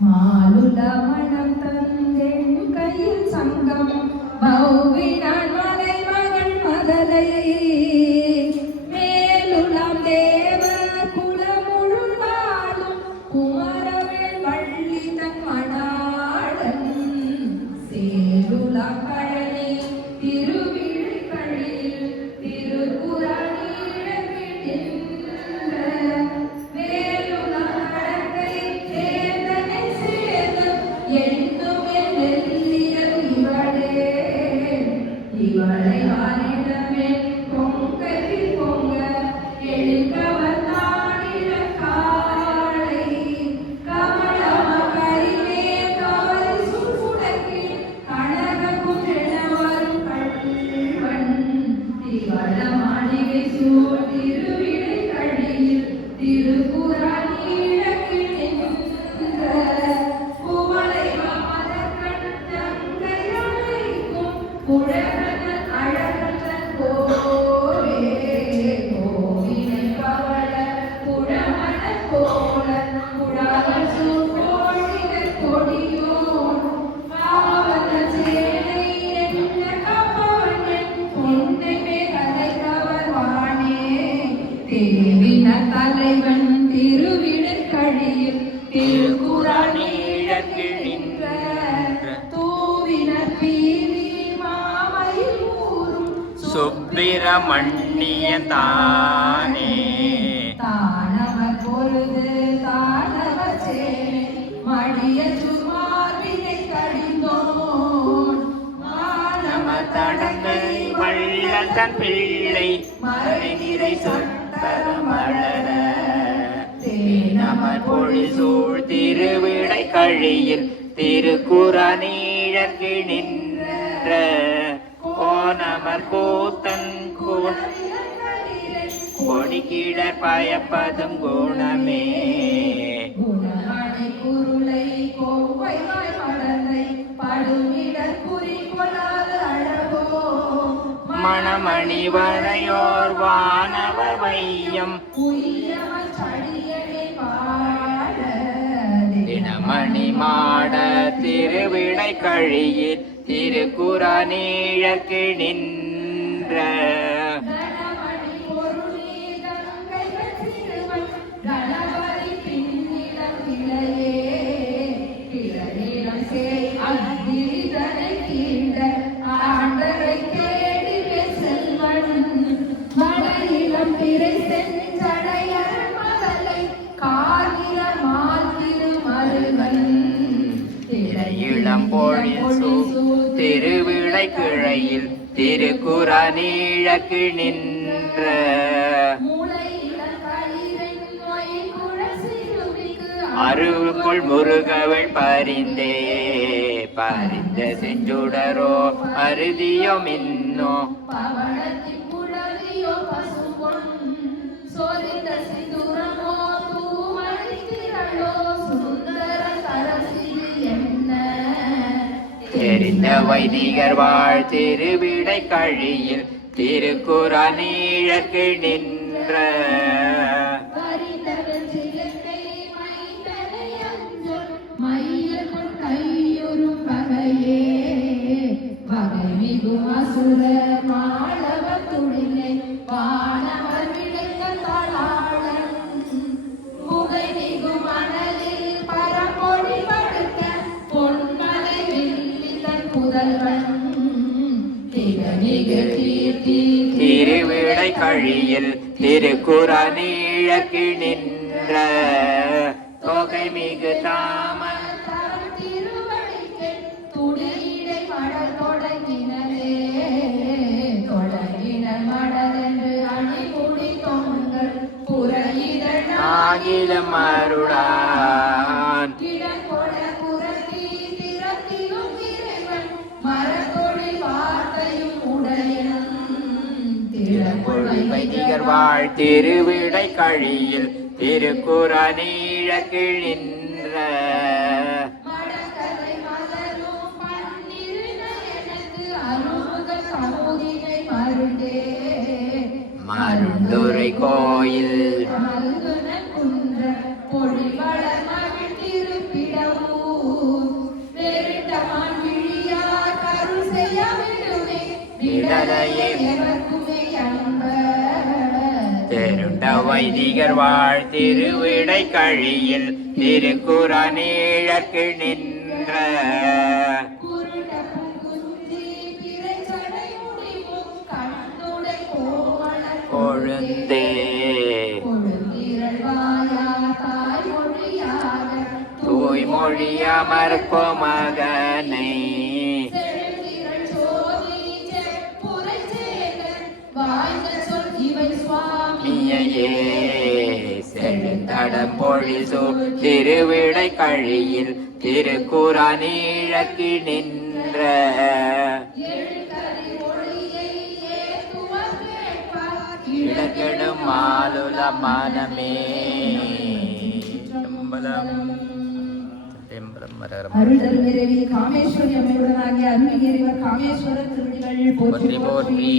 മാലുല മണം തന്റെ കയ്യിൽ സംഘം ഭൗവിനാൻ சுப்பிரமணிய தானே தானவர் பொழுது தானவர் சேனை மடிய சுமார்வினை கடிந்தோன். நம தடங்கை வள்ளதன் பிள்ளை மறைநிறை மலர. தேனமர் பொழி சூழ் திருவிடை கழியில் திருக்குறநீழற்கு நின்ற கொடிக்கிடர் பயப்பதும் குணமே. குருளை கோவை மலரை படுமிடர் குறி கொள்ளாத அழகோ. மணமணி வரையோர் வானவர் வையம். தினமணி மாட திருவிடை கழியில் திருக்குறநீழற்கு நின்ற பொழில் சூ திருவிடை கிழையில் திருக்குறநீழக்கு நின்ற. அருள்கொள் முருகவள் பரிந்தே. பரிந்த செஞ்சுடரோ அருதியோ மின்னோ. சோதித்த சிந்துரம் தெரிந்த வைதிகர் வாழ் திருவிடை கழியில் திருக்குறநீழக்கு நின்ற. கையுறும் பகையே பகை மிகும் அசுர கழியில் திருக்குறநீழக்கு நின்ற தொகை மிகு தாம திருவடிக்கு துணியிடை மடல் தொடங்கினரே தொடங்கின கவிஞர் வாழ்த்திருவிடை கழியில் திருக்குறநீழக்கு நின்ற மருந்துரை கோயில். விடலையே தெருண்ட வைதிகர் வாழ் திருவிடை கழியில் திருக்குறநீழற்கு நின்ற கொழுந்தே. கொழுந்திரள்வாயா தாய்மொழியாக செழுந்தடம் பொழிசு திருவிடை கழியில் திருக்குறநீழக்கு நின்ற இடகெடும் மாலுல மனமே. செம்பலம். செம்பலம் மரகரம் அருள் தருவிரவி காமேஸ்வரி அம்மையுடனாகிய அருள் இறைவர் காமேஸ்வரர் போற்றி. போற்றி.